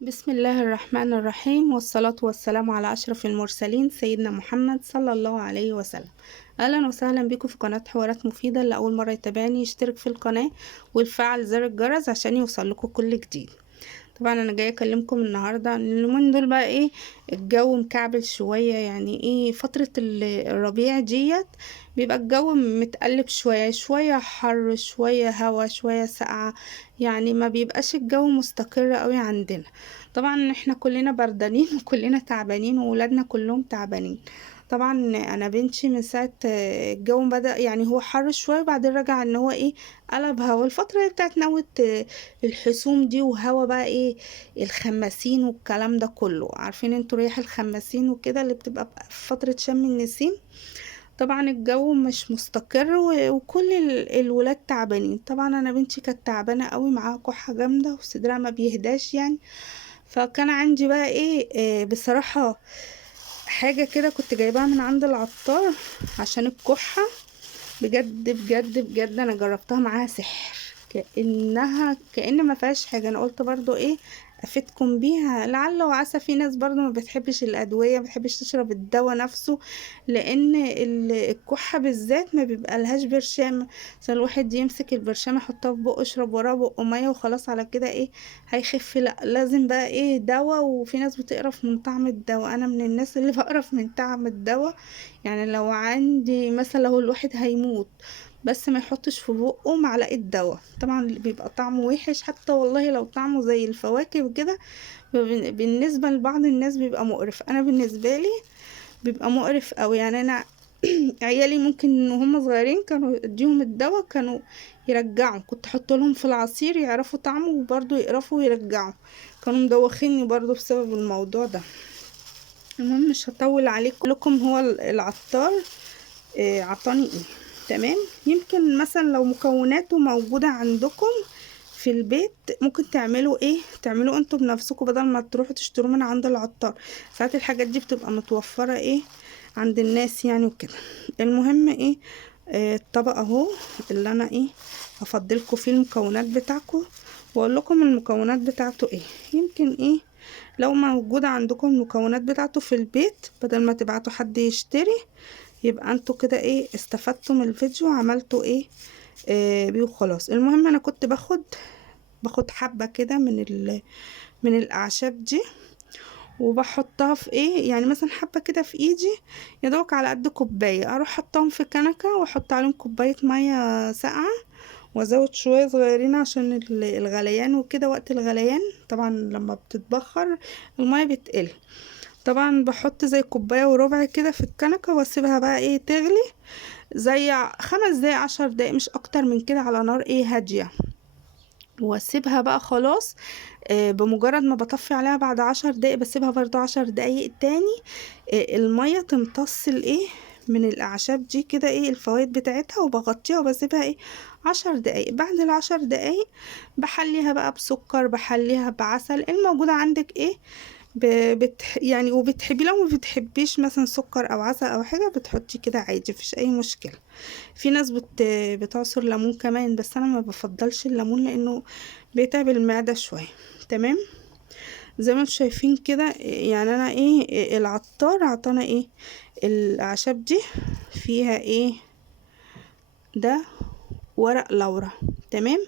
بسم الله الرحمن الرحيم، والصلاة والسلام على أشرف المرسلين سيدنا محمد صلى الله عليه وسلم. أهلا وسهلا بكم في قناة حوارات مفيدة. اللي أول مرة يتابعني يشترك في القناة ويفعل زر الجرس عشان يوصلكوا كل جديد. طبعا انا جايه اكلمكم النهارده عن اليومين دول بقى ايه الجو مكعبل شويه، يعني ايه فتره الربيع ديت بيبقى الجو متقلب شويه شويه، حر شويه، هوا شويه، ساقعه. يعني ما بيبقاش الجو مستقر قوي عندنا. طبعا احنا كلنا بردانين وكلنا تعبانين وولادنا كلهم تعبانين. طبعا انا بنتي من ساعه الجو بدأ، يعني هو حر شويه وبعدين رجع ان هو ايه قلب هوا. الفتره اللي بتاعت نوت الحسوم دي وهوا بقى ايه الخماسين والكلام ده كله، عارفين انتوا ريح الخماسين وكده اللي بتبقى في فترة شم النسيم. طبعا الجو مش مستقر وكل الولاد تعبانين. طبعا انا بنتي كانت تعبانة قوي، معاها كحة جامدة وصدرها ما بيهداش يعني. فكان عندي بقى ايه بصراحة حاجة كده كنت جايباها من عند العطار عشان الكحة. بجد بجد بجد انا جربتها معاها سحر، كأن ما فيهاش حاجه. انا قلت برضو ايه افيدكم بيها، لعل وعسى في ناس برضو ما بتحبش الادويه، ما بتحبش تشرب الدواء نفسه، لان الكحه بالذات ما بيبقى لهاش برشام. عشان الواحد يمسك البرشام يحطها في بقه يشرب وراه بقه ميه وخلاص على كده ايه هيخف. لا، لازم بقى ايه دواء. وفي ناس بتقرف من طعم الدواء، انا من الناس اللي بقرف من طعم الدواء. يعني لو عندي مثلا لو الواحد هيموت بس ما يحطش في بقه معلقة دواء، طبعا بيبقى طعمه وحش. حتى والله لو طعمه زي الفواكه وكده بالنسبة لبعض الناس بيبقى مقرف. انا بالنسبة لي بيبقى مقرف قوي. يعني انا عيالي ممكن ان هم صغيرين كانوا اديهم الدواء كانوا يرجعوا، كنت احط لهم في العصير يعرفوا طعمه وبرضه يقرفوا ويرجعوا. كانوا مدوخيني برضه بسبب الموضوع ده. المهم مش هطول عليكم لكم. هو العطار عطاني ايه تمام. يمكن مثلا لو مكوناته موجودة عندكم في البيت ممكن تعملوا ايه، تعملوا انتوا بنفسكم بدل ما تروحوا تشتروا من عند العطار. ساعات الحاجات دي بتبقى متوفرة ايه عند الناس يعني وكده. المهم ايه الطبق اهو اللي انا ايه هفضلكوا فيه المكونات بتاعكم واقول لكم المكونات بتاعته ايه. يمكن ايه لو موجودة عندكم المكونات بتاعته في البيت بدل ما تبعتوا حد يشتري، يبقى انتوا كده ايه استفدتوا من الفيديو وعملتوا ايه بيه وخلاص. المهم انا كنت باخد حبة كده من الاعشاب دي وبحطها في ايه، يعني مثلا حبة كده في ايدي يا دوبك على قد كوباية، اروح حطهم في كنكة واحط عليهم كوباية مية ساقعة وازود شوية صغيرين عشان الغليان وكده. وقت الغليان طبعا لما بتتبخر المية بتقل. طبعا بحط زي كوباية وربع كده في الكنكة واسيبها بقى ايه تغلي زي 5 دقايق 10 دقايق مش اكتر من كده على نار ايه هادية. واسيبها بقى خلاص. بمجرد ما بطفي عليها بعد 10 دقايق بسيبها برضو 10 دقايق تاني. المية تمتص الايه من الاعشاب دي كده ايه الفوائد بتاعتها، وبغطيها وبسيبها ايه 10 دقايق. بعد ال10 دقايق بحليها بقى بسكر، بحليها بعسل الموجودة عندك ايه يعني. وبتحبي لو ما بتحبيش مثلا سكر او عسل او حاجه بتحطي كده عادي مفيش اي مشكله. في ناس بتعصر ليمون كمان، بس انا ما بفضلش الليمون لانه بيتعب المعده شويه. تمام زي ما انتم شايفين كده. يعني انا ايه العطار عطانا ايه الاعشاب دي فيها ايه ده ورق لورا. تمام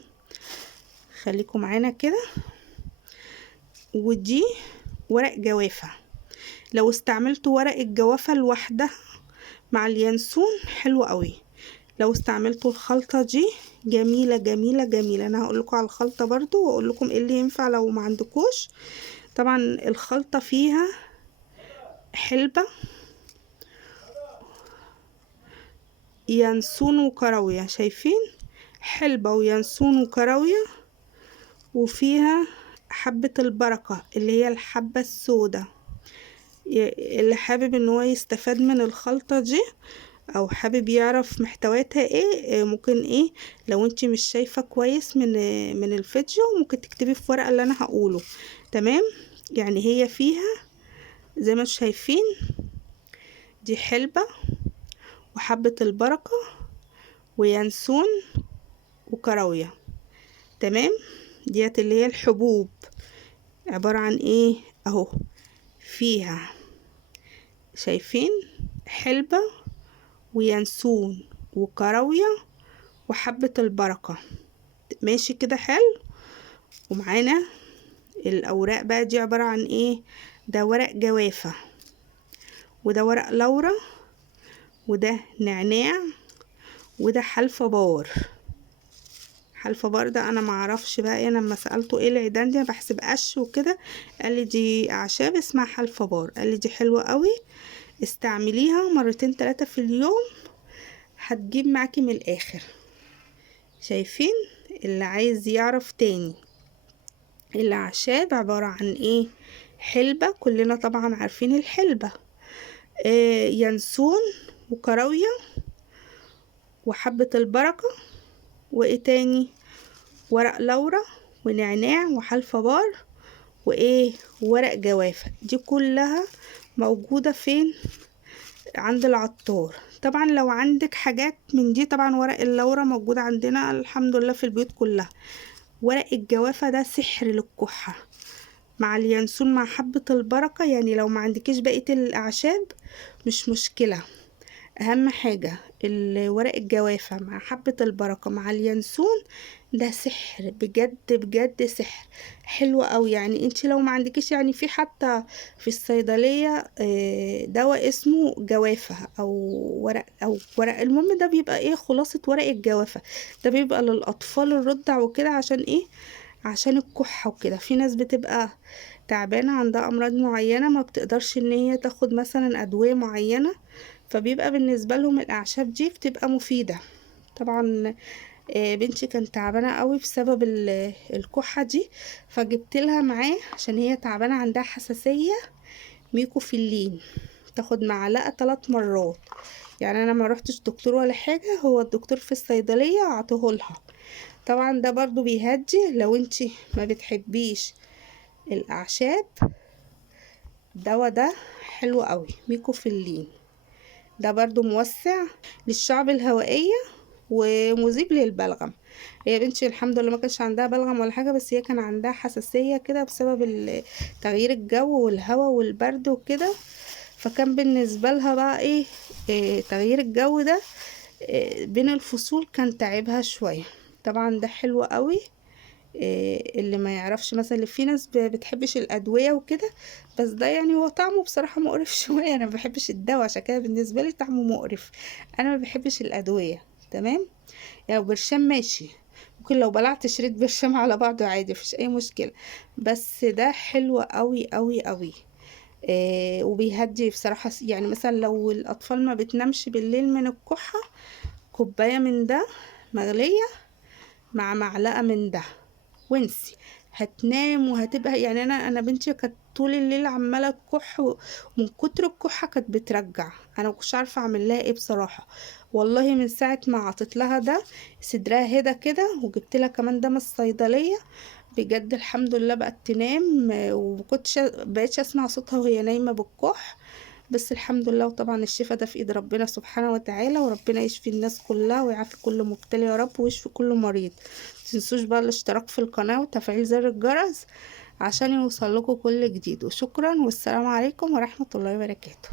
خليكم معانا كده. ودي ورق جوافه. لو استعملتوا ورق الجوافة لوحدها مع اليانسون حلو قوي. لو استعملتوا الخلطة دي جميلة جميلة جميلة. انا هقول لكم على الخلطة برضو واقول لكم ايه اللي ينفع لو ما عندكوش. طبعا الخلطة فيها حلبة، ينسون وكراوية، شايفين حلبة وينسون وكراوية. وفيها حبة البركة اللي هي الحبة السوداء. اللي حابب ان هو يستفاد من الخلطة دي او حابب يعرف محتوياتها ايه ممكن ايه لو انتي مش شايفة كويس من الفيديو ممكن تكتبي في ورقة اللي انا هقوله. تمام يعني هي فيها زي ما شايفين دي حلبة وحبة البركة وينسون وكراوية. تمام ديت اللي هي الحبوب عبارة عن ايه اهو، فيها شايفين حلبة وينسون وكراوية وحبة البركة، ماشي كده حلو. ومعانا الاوراق بقى دي عبارة عن ايه، ده ورق جوافة، وده ورق لورا، وده نعناع، وده حلفة بار. حلفة بار ده انا معرفش بقى ايه، انا لما سألته ايه العيدان دي، بحسب قش وكده، قال لي دي اعشاب اسمها حلفة بار، قال لي دي حلوة قوي، استعمليها مرتين 3 في اليوم هتجيب معاكي من الاخر. شايفين؟ اللي عايز يعرف تاني، الاعشاب عبارة عن ايه، حلبة، كلنا طبعا عارفين الحلبة، ينسون وكراوية وحبة البركة، وايه تاني، ورق لورا ونعناع وحلفة بار وايه، ورق جوافة. دي كلها موجودة فين، عند العطار. طبعا لو عندك حاجات من دي، طبعا ورق اللورا موجود عندنا الحمد لله في البيوت كلها. ورق الجوافة ده سحر للكحة، مع اليانسون مع حبة البركة، يعني لو ما عندكيش بقية الأعشاب مش مشكلة، أهم حاجة ورق الجوافة مع حبة البركة مع اليانسون، ده سحر بجد بجد، سحر حلو قوي. يعني انت لو ما عندكيش، يعني في حتى في الصيدلية دواء اسمه جوافة او ورق المهم، ده بيبقى ايه، خلاصة ورق الجوافة، ده بيبقى للأطفال الرضع وكده، عشان ايه، عشان الكحة وكده. في ناس بتبقى تعبانة عندها أمراض معينة ما بتقدرش ان هي تاخد مثلا أدوية معينة، فبيبقى بالنسبة لهم الأعشاب دي بتبقى مفيدة. طبعا بنتي كانت تعبانة قوي بسبب الكحة دي، فجبت لها معاه عشان هي تعبانة عندها حساسية ميكوفيلين، تاخد معلقة 3 مرات. يعني انا ما روحتش دكتور ولا حاجة، هو الدكتور في الصيدلية عطوهولها. طبعا ده برضو بيهدي لو انتي ما بتحبيش الاعشاب. الدواء ده حلو قوي، ميكوفيلين، ده برضو موسع للشعب الهوائية ومذيب للبلغم. هي بنتي الحمد لله ما كانش عندها بلغم ولا حاجة، بس هي كان عندها حساسية كده بسبب تغيير الجو والهواء والبرد وكده، فكان بالنسبة لها بقى إيه تغيير الجو ده بين الفصول كان تعبها شوية. طبعا ده حلو قوي. اللي ما يعرفش مثلا، اللي في ناس بتحبش الادويه وكده، بس ده يعني هو طعمه بصراحه مقرف شويه، انا ما بحبش الدواء عشان كده بالنسبه لي طعمه مقرف، انا ما بحبش الادويه. تمام، يعني برشام ماشي، ممكن لو بلعت شريط برشام على بعضه عادي مفيش اي مشكله، بس ده حلو قوي قوي قوي. وبيهدي بصراحه، يعني مثلا لو الاطفال ما بتنامش بالليل من الكحه، كوبايه من ده مغليه مع معلقه من ده وانسي، هتنام وهتبقى، يعني انا بنتي كانت طول الليل عماله تكح، ومن كتر الكحه كانت بترجع، انا مكنتش عارفه اعمل لها ايه بصراحه. والله من ساعه ما عطيت لها ده صدرها هدى كده، وجبت لها كمان ده من الصيدليه، بجد الحمد لله بقت تنام، ومكنتش بقيتش اسمع صوتها وهي نايمه بالكح. بس الحمد لله، وطبعا الشفاء ده في ايد ربنا سبحانه وتعالى، وربنا يشفي الناس كلها ويعافي كل مبتلي يا رب، ويشفي كل مريض. متنسوش بقى الاشتراك في القناة وتفعيل زر الجرس عشان يوصل لكم كل جديد. وشكرا، والسلام عليكم ورحمة الله وبركاته.